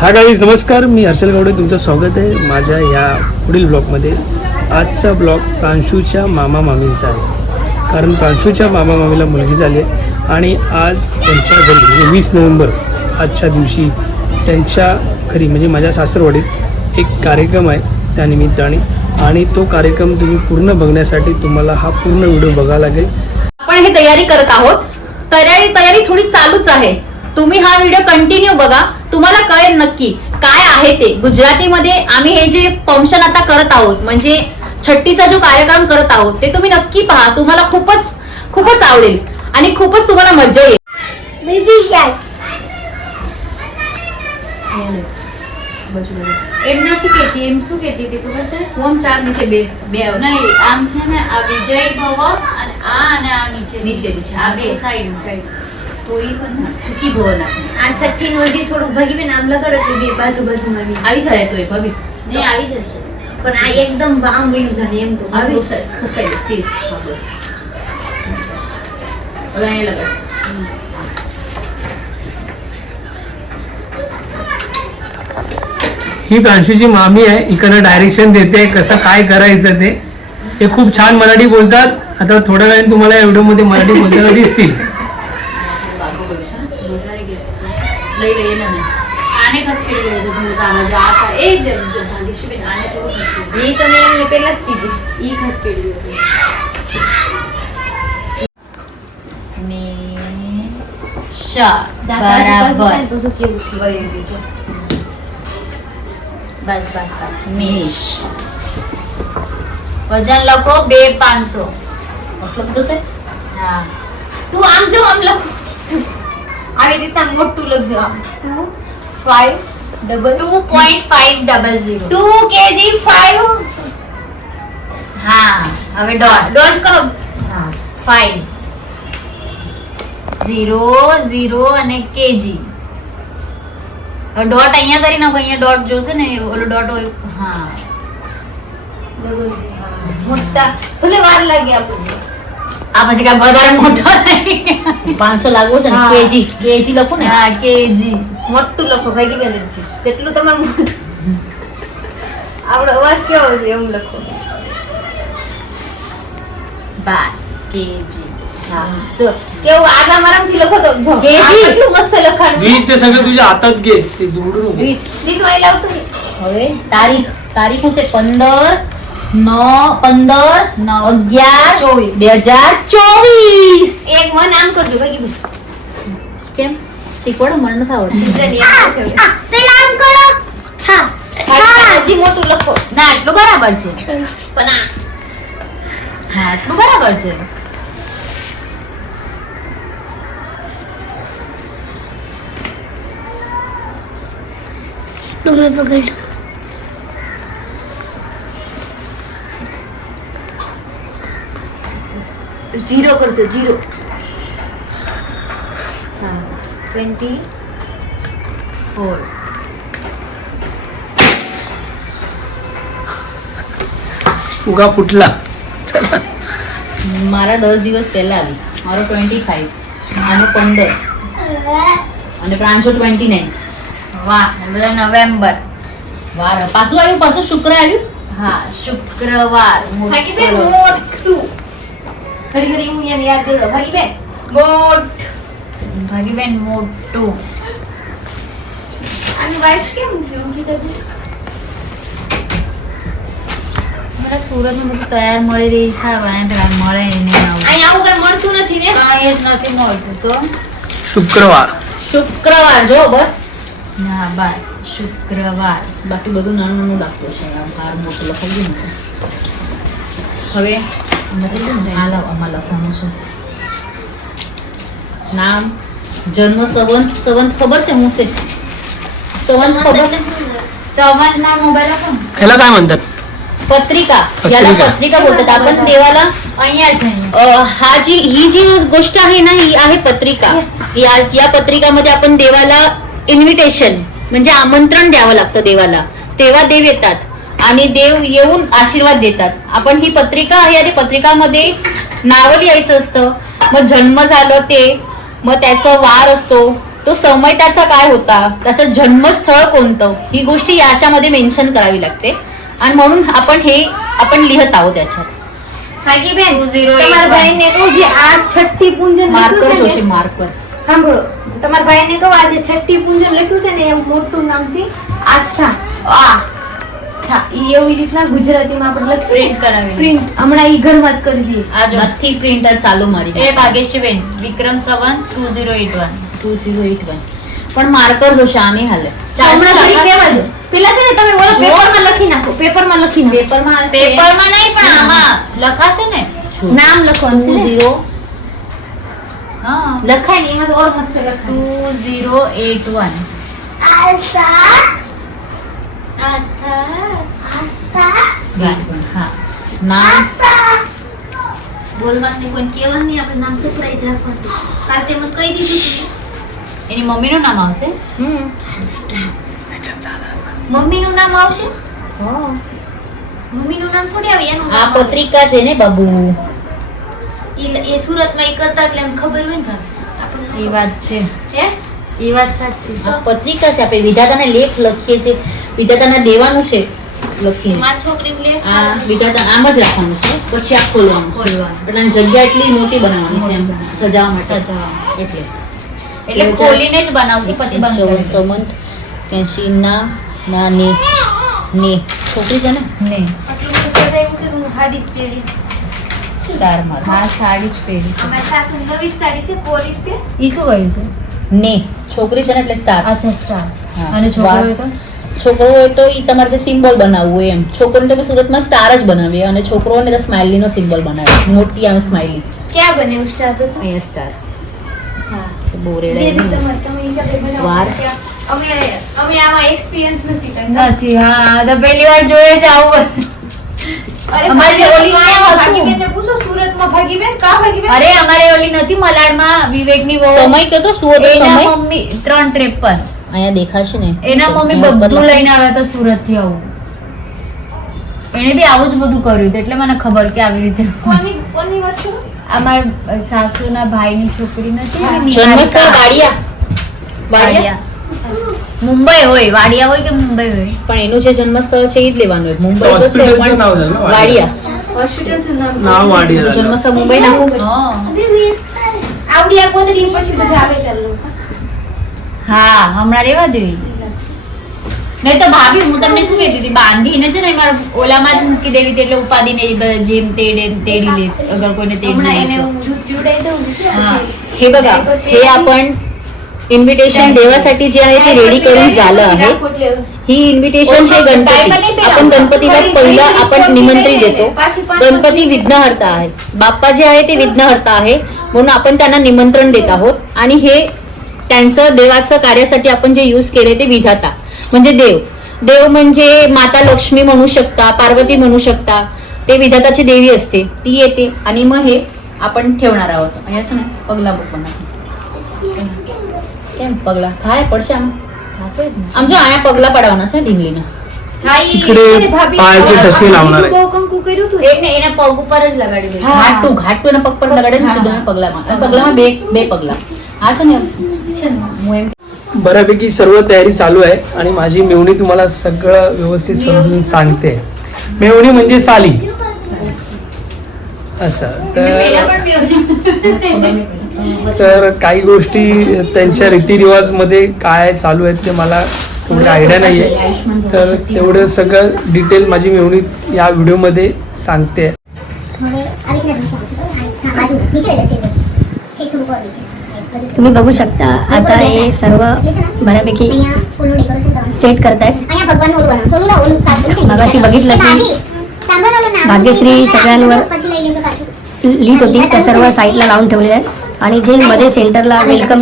हा गाईज नमस्कार, मी हर्षल गावडे, तुमचं स्वागत आहे माझ्या ह्या पुढील ब्लॉगमध्ये. आजचा ब्लॉग प्रांशूच्या मामा मामींचा आहे, कारण प्रांशूच्या मामा मामीला मुलगी झाली आहे आणि आज त्यांच्या घरी म्हणजे 20 नोव्हेंबर आजच्या दिवशी त्यांच्या घरी म्हणजे माझ्या सासरवाडीत एक कार्यक्रम आहे त्यानिमित्ताने. आणि तो कार्यक्रम तुम्ही पूर्ण बघण्यासाठी तुम्हाला हा पूर्ण व्हिडिओ बघावा लागेल. आपण हे तयारी करत आहोत. तयारी थोडी चालूच आहे. तुम्ही हा व्हिडिओ कंटिन्यू बघा, तुम्हाला कळेल नक्की काय आहे ते. गुजरातीमध्ये आम्ही हे जे फंक्शन आता करत आहोत म्हणजे छट्टीचा जो कार्यक्रम करत आहोत ते तुम्ही नक्की पहा. तुम्हाला खूपच आवडेल आणि खूपच तुम्हाला मजा येईल. એમ નથી કહેતી, એમ શું કહેતી હતી ખબર છે? ઓમ ચાર નીચે બે નહીં, આમ છે ને આ વિજય ભવ અને આ નીચે આ બે સાઈડ તો ઈ પણ સુખી ભવ નાખે. આ ચટણી નો જે થોડું ભાગી બેન આમ લગાડો એટલે બે બાજુમાં આવી જાય તો એ ભાભી નહીં આવી જશે, પણ આ એકદમ આમ વયું જાય એમ તો આવી ખસકાઈ જશે. સીસ હા બસ હવે અહીં લગાડ. ही प्रांशूची मामी आहे, इकडनं डायरेक्शन देते कसं काय करायचं ते. हे खूप छान मराठी बोलतात. आता थोड्या वेळाने तुम्हाला या व्हिडिओमध्ये मराठी बोलताना दिसतील. લઈ લઈએ ને આને ખસકેડી લેજો થોડું આમાં જો આ એક ભાગીશ બેન આને થોડું ખસકેડી એ તો મેં એમને પહેલા જ કીધું ઈ ખસકેડી લેજો. મે શા બરાબર તો શું કેવું છે વહી ગયું. બસ મેશ વજન લખો 2,500 મતલબ તો છે. હા તું આમ જો આમ લખ આવી રીતે મોટું લખજો આમ 2.500 2 kg 5 હા હવે ડોટ કરો. હા 5 0 અને કેજી. હવે ડોટ અહીંયા કરી નાખો, અહીંયા ડોટ જોશે ને ઓલો ડોટ હોય. હા મોટા ભલે વાર લાગે આપણને. આ પછી કાંઈ વધારે મોટો નહીં. 500 લાગવું છે ને. હા. કેજી લખું ને. હા કેજી મોટું લખો ભાગી બેન છે જેટલું તમારું મોટું આપણો અવાજ કેવો છે એવું લખો. બસ કેજી. હા જો કેવું આગામ આરામથી લખો તો જો કેજી. આ કેટલું મસ્ત લખાણ. 20 चे सगळं तुझ्या हातात घे, ते दुडू नको. દીક વાઈ લાવતો નહીં. હવે તારીખ હું છે 15/9/2024. એક મન આમ કરજો ભાગી બેન. કેમ શીખવાડો? મને નથી આવડતું. ચિત્રની આમ છે હવે. પેલા આમ કરો. હા હજી મોટું લખો. ના એટલું બરાબર છે. પણ આ હા એટલું બરાબર છે. ડુમે પકડ. જીરો કરજો જીરો. હા 24. उगा फुटला. મારા 10 દિવસ પહેલા આવી. મારો 25, આનો 15 અને પ્રાંશુ 29. વાહ બધા નવેમ્બર. વાર પાછું આવ્યું, પાછું શુક્ર આવ્યું. હા શુક્રવાર. ભાગી બેન મોટું. ઘડી ઘડી હું એને યાદ દેવડો. ભાગી બેન ભાગીબેન મોટું. આની વાઈફ કેમ ગયો કીધું? મારા સુરતમાં બધું તૈયાર મળી રહી છે, પણ મળે નહીં. અહીંયા આવું કઈ મળતું નથી ને. કાંઈ જ નથી મળતું. તો शुक्रवार જો બસ. ના બસ શુક્રવાર. બાકી બધું નાનું નાનું લાગતું છે. બાર મોટું લખાવી દઉં. હવે આમાં લખવાનું છે નામ, જન્મ, સંવંત ખબર છે હું છે? સંવંત ખબર છે? संवत ना मोबाईल आपण ह्याला काय म्हणतात? पत्रिका. याला पत्रिका बोलतात आपण देवाला. हा ही जी गोष्ट आहे ना ही आहे पत्रिका. या पत्रिकामध्ये आपण देवाला इन्व्हिटेशन म्हणजे आमंत्रण द्यावं लागतं देवाला. तेव्हा देव येतात आणि देव येऊन आशीर्वाद देतात. आपण ही पत्रिका आहे आणि पत्रिकामध्ये नाव लिहायचं असतं. मग जन्म झालं ते, मग त्याचा वार असतो, तो समय त्याचा काय होता, त्याचं जन्मस्थळ कोणतं, ही गोष्टी याच्यामध्ये मेन्शन करावी लागते. आणि म्हणून आपण लिहत आहोत याच्यात. ભાગી બેન 2081. તમારા ભાઈને કહું જે આ છઠ્ઠી પૂંજન માર્કર લખ્યું છે જોશે, ને, માર્કર. સાંભળો, તમારા ભાઈને કહું આ જે છઠ્ઠી પૂંજન લખ્યું છે ને એ મોટું નામથી આસ્થા આસ્થા ઈ એવી રીતના ગુજરાતીમાં આપણે લખી પ્રિન્ટ કરાવી પ્રિન્ટ હમણાં ઈ ઘરમાં જ કરી દઈએ. આ જો નથી પ્રિન્ટર ચાલુ મારી એ ભાગ્યશ્રીબેન વિક્રમ સવન 2081 2081 પણ માર્કર જોશે, આની હાલે. હમણાં ઘડી કહેવા દો. પેલા છે ને તમે ઓલો પેપરમાં લખી નાખો, પેપરમાં લખી નાખો. પેપરમાં પેપરમાં નહીં પણ આમાં લખાશે ને. નામ લખવાનું છે ને. 20 હા લખાય ને એમાં તો ઓર મસ્ત લખાય. 2081 હા નામ બોલવાનું નહીં, કોઈ કહેવાનું નહીં, આપણે નામ સરપ્રાઈઝ રાખવાનું. કાલ તે મને કહી દીધું હતું. એની મમ્મીનું નામ આવશે. મમ્મીનું નામ આવશે? હા. મમ્મીનું નામ થોડી આવે, એનું આ નામ આવે. પત્રિકા છે ને બાબુ. એ સુરતમાં ઈ કરતા એટલે એમ ખબર હોય ને ભાભી. આપણને એ વાત છે, હે? એ વાત સાચી. આ પત્રિકા છે, આપણે વિધાતાના લેખ લખીએ છીએ, વિધાતાના દેવાનું છે લખીને. મારી છોકરીને લે આ વિધાતા આમ જ રાખવાનું છે, પછી આ ખોલવાનું છે. ખોલવાનું. એટલે આની જગ્યા એટલી મોટી બનાવવાની છે એમ સજાવવા માટે. સજાવવા. એટલે એટલે ખોલીને જ બનાવશે પછી બંધ કરી દેશે. સમંત કેસી ના ને છોકરી છે ને ને આટલું બધું સજાયું છે ને હું સાડી જ પહેરી. સ્ટાર માર હા સાડી જ પહેરી છે. અમારી સાસુ નવી જ સાડી છે પોરી તે. ઈ શું કર્યું છે? ને છોકરી છે ને એટલે સ્ટાર. અચ્છા સ્ટાર. હા. અને છોકરો વાર. હોય તો છોકરો હોય તો ઈ તમારે જે સિમ્બોલ બનાવવું હોય એમ. છોકરીને તમે સુરતમાં સ્ટાર જ બનાવીએ અને છોકરોને તો સ્માઇલી નો સિમ્બોલ બનાવે, મોટી આમ સ્માઇલી. ક્યાં બનાવ્યું સ્ટાર તો? અહીંયા સ્ટાર હા. બોરેડા જે બી એનું. તમે હિસાબે બનાવો. વાર. અમે આમાં એક્સપિરિયન્સ નથી કરતા. નથી. હા તો પહેલી વાર જોઈએ જ આવું. અરે અમારી ઓલી ક્યાં હતું? ભાગીબેનને પૂછો સુરતમાં ભાગીબેન કા ભાગીબેન? અરે અમારે ઓલી નથી મલાડમાં વિવેકની વહુ. સમય કતો શું હતો એના સમય મમ્મી 353. અહીંયા દેખાશે ને. એના મમ્મી બધું લઈને આવ્યા હતા સુરત થી આવું. એને બી આવું જ બધું કર્યું હતું, એટલે મને ખબર કે આવી રીતે કોની વાત કરો? અમારા સાસુના ભાઈની છોકરી નથી જન્મસ્થળ વાડિયા. વાડિયા. મુંબઈ હોય, વાડિયા હોય કે મુંબઈ હોય. પણ એનું જે જન્મસ્થળ છે એ જ લેવાનું હોય. મુંબઈ તો છે હોસ્પિટલનું પણ નામ છે ને, વાડિયા. હોસ્પિટલ છે નામ. નામ તો વાડિયા. જન્મસ્થળ મુંબઈ નાખવું પડશે. હા. આવડી આ કોદરી પછી બધા આવે ચાલો. હા હમણાં રેવા દેવી. મેં તો ભાભી હું તમને શું કહેતી હતી, બાંધીને છે ને એમાં ઓલામાં જ મૂકી દેવી હતી, એટલે ઉપાડીને જેમ તેડી લે અગર કોઈને હમણાં એને તેડી હું જૂત પીવડાવી દઉં ને. હા. हे बघा, हे आपण इन्व्हिटेशन देवासाठी जे आहे ते रेडी करून झालं आहे. ही इन्व्हिटेशन हे गणपती, आपण गणपतीला पहिला आपण निमंत्रण देतो. गणपती विघ्नहर्ता आहे, बाप्पा जे आहे ते विघ्नहर्ता आहे, म्हणून आपण त्यांना निमंत्रण देत आहोत. आणि हे त्यांचं देवाचं कार्यासाठी आपण जे यूज केले ते विधाता म्हणजे देव म्हणजे माता लक्ष्मी म्हणू शकता, पार्वती म्हणू शकता. ते विधाताची देवी असते, ती येते आणि मग हे आपण ठेवणार आहोत. અહીંયા છે ને પગલા મૂકવાના છે. કેમ પગલા થાય પડશે આમ? આમ જો અહીંયા પગલા પાડવાના છે ઢીંગલીના. હા, ઈ इकडे એને ભાભી पायाचे ठसे लावणार आहे. બહુ કંકુ કર્યું હતું. એને એના પગ ઉપર જ લગાડી દે. હા. ઘાટું એના પગ પર લગાડે ને સીધું અહીંયા પગલામાં. અને પગલામાં બે પગલા. આ છે ને હું એમ बऱ्यापैकी सर्व तयारी चालू आहे आणि माझी मेवणी तुम्हाला सगळं व्यवस्थित समजून सांगते. मेवणी म्हणजे साली असं तर काही गोष्टी त्यांच्या रीतिरिवाजमध्ये काय चालू आहेत ते मला तेवढी आयडिया नाही आहे. तर तेवढं सगळं डिटेल माझी मेवणी या व्हिडिओमध्ये सांगते. तुम्ही बघू शकता आता हे सर्व बऱ्यापैकी सेट करतायत. मगाशी बघितलं की भाग्यश्री सगळ्यांवर लिहित होती, त्या सर्व साईडला लावून ठेवलेलं आहे. आणि जे मध्ये सेंटरला welcome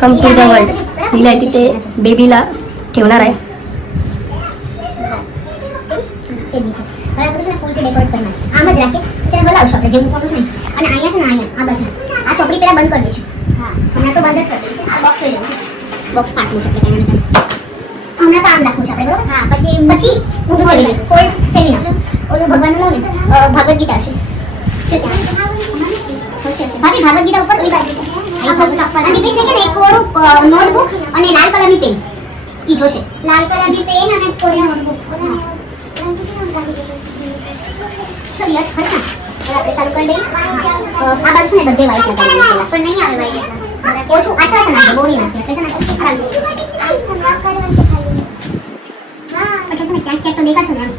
come to the world लिहिलं आहे तिथे बेबीला ठेवणार आहे. ફૂલથી ડેકોરેટ કરવાનું આમ જ રાખે ચાલ બોલાવશું આપણે જે મૂકવાનું છે ને અને અહીંયા છે ને અહીંયા આ બાજુ આ ચોપડી પહેલા બંધ કરી દઈશું. હા હમણાં તો બંધ જ કરી દઈશું. આ બોક્સ લઈ લેવું છે, બોક્સ પાટલું છે આપણે કઈ હમણાં તો આમ રાખવું છે આપણે બરોબર. હા પછી ઊંધું કરી દઈશું, ફોલ્ડ ફેરવી નાખશું. ઓલું ભગવાનનું લઉં ને ભગવદ ગીતા છે ભાભી ભગવદ ગીતા ઉપર ઓલી બાજુ છે અને દીપેશને કે ને એક કોરું નોટબુક અને લાલ કલરની પેન ઈ જોશે. લાલ કલરની પેન અને કોરી નોટબુક. ચલ યશ ખરા આપણે ચાલુ કરી દઈએ. આ બાજુ ને બધે વાઈટ લગાવી દઈએ પણ નહીં આવે વાઈટ એટલે ઓછું આછા છે ને બોરી નાખે એટલે છે ને આરામ એટલે છે ને ક્યાંક ક્યાંક તો દેખાશે ને એમ.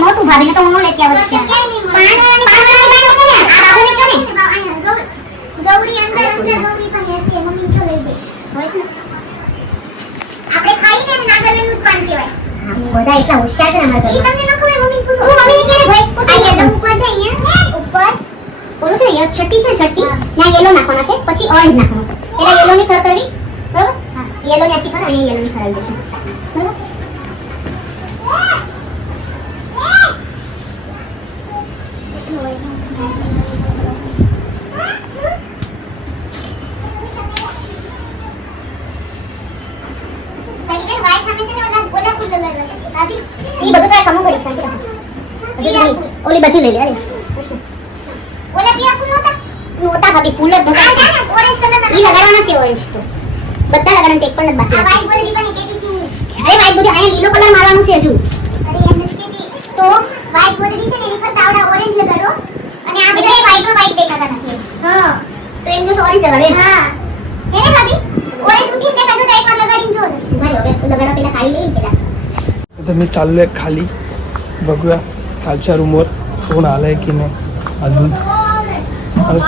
નહોતું ભાભીને તો હું ન લેતી આવત ગૌરી અંદર ગૌરી પણ હશે મમ્મી કયો લઈ દે હોય છે આપણે ખાઈને નાગરવેલનું જ પાન કહેવાય. બધા એટલા હોશિયાર છે ને અમારા ઘરમાં. તમને ન ખબર મમ્મી પૂછો. હું મમ્મી કે ભાઈ આ યેલો ઉપર છે અહીંયા ઉપર ઓલું છે ને છઠ્ઠી છે છઠ્ઠી ત્યાં યેલો નાખવાનો છે પછી ઓરેન્જ નાખવાનો છે. પહેલા યેલો ની ખર કરવી બરોબર. હા યેલો ની આખી ખર અહીંયા યેલો ની ખર આવી જશે બરોબર. ઈ બધું ટ્રાય કરવું પડે શાંતિ રાખો. ઓલી બાજુ લઈ લે અરે ઓલા પી આપું નોતા ભાભી ફૂલ જ નોતા ઓરેન્જ કલર ઈ લગાડવાના છે ઓરેન્જ તો બધા લગાડવાના છે એક પણ નથી બાકી. આ વ્હાઈટ બોડી પણ કેતી હતી અરે વ્હાઈટ બોડી અહીંયા લીલો કલર મારવાનું છે હજુ. અરે એમ નથી કેતી તો વ્હાઈટ બોડી છે ને એની પર તાવડા ઓરેન્જ લગાડો અને આ બધા વ્હાઈટ માં વ્હાઈટ દેખાતા નથી. હા તો એમ જો ઓરેન્જ લગાડો. હા હે ભાભી ઓરેન્જ ઉઠી દેખાતો તો એકવાર લગાડીને જો ભાઈ હવે લગાડો પેલા કાઢી લઈને પેલા. तर मी चाललो आहे खाली बघूया खालच्या रूमवर कोण आलं आहे की नाही अजून.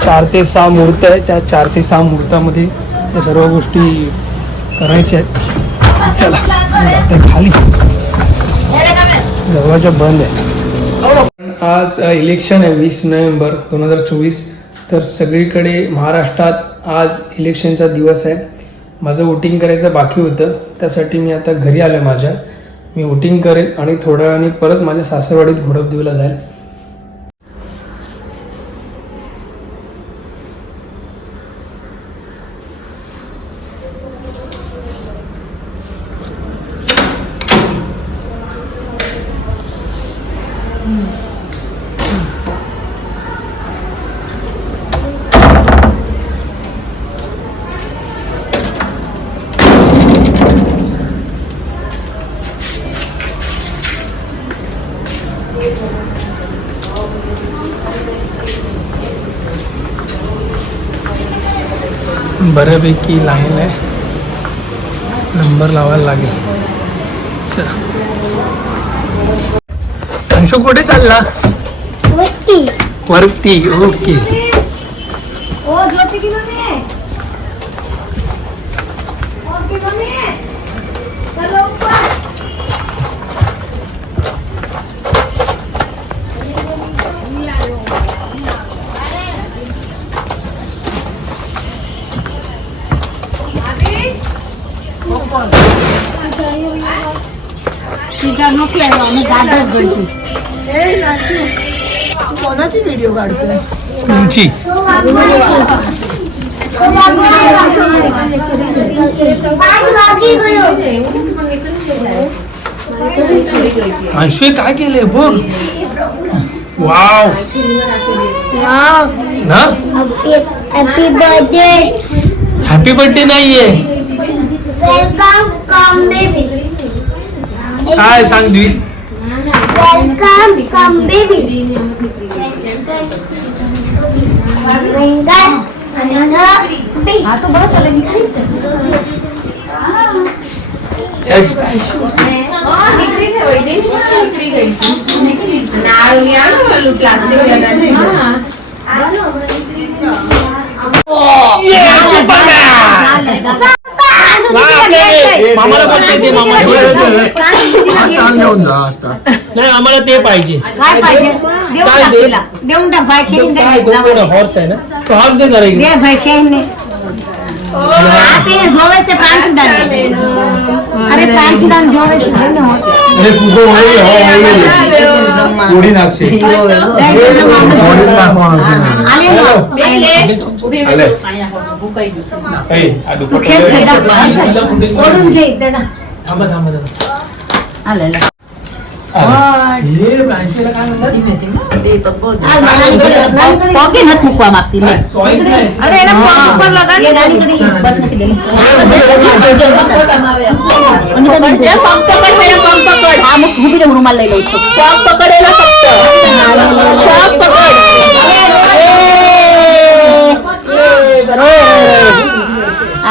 4 ते 6 मुहूर्त आहे त्या 4 ते 6 मुहूर्तामध्ये त्या सर्व गोष्टी करायच्या आहेत. चला जाते खाली दरवाजा बंद आहे. आज इलेक्शन आहे 20 नोव्हेंबर 2024. तर सगळीकडे महाराष्ट्रात आज इलेक्शनचा दिवस आहे. माझं वोटिंग करायचं बाकी होतं त्यासाठी मी आता घरी आलो आहे माझ्या. मी वोटिंग करेन आणि थोड्या वेळाने परत माझ्या सासरवाडीत घोडपदेवीला जाईल. बऱ्यापैकी लाईन आहे. नंबर लावायला लागेल. चला अंशू कुठे चालला? वरती. ओके कोणाची व्हिडिओ काढतोय तुमची. अंशू काय केलंय बोल. वाव ना हॅपी बर्थडे. हॅपी बर्थडे नाहीये वेलकम कम बेबी. काय सांग द्वी. Welcome come baby. हाँ तो बस अरे निकली मामाला बोलते ते मामा नाही आम्हाला ते पाहिजे. काय पाहिजे देऊन टाक भाई खेळून काय तो हॉर्स आहे ना तो हॉर्स दे जरा इकडे. दे भाई खेळून જોવે છે પ્રાણ છુડાન અરે પ્રાણ છુડાન જોવે છે અરે ફૂગો હોય તોડી નાખશે પગે નથી મૂકવા માંગતી લે. અરે એને પગ ઉપર લગાડી બસ મૂકી દે. હા મૂકી દે, હું રૂમાલ લઈ લઉં છું. પગ પકડેલો ફક્ત. પગ પકડ.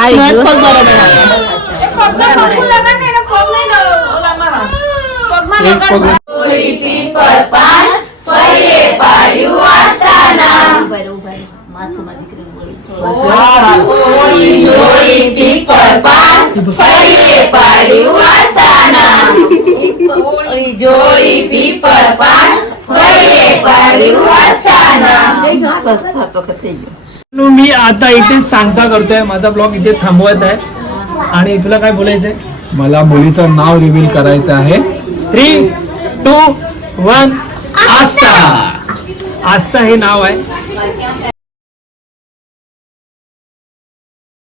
આવી ગયું. પગ બરાબર આવે. मी आता इथे सांगता करतोय, माझा ब्लॉग इथे थांबवत आहे. आणि तुला काय बोलायचंय? मला मुलीचं नाव रिव्हील करायचं आहे. 3, 2, 1 आस्था. आस्था हे नाव आहे.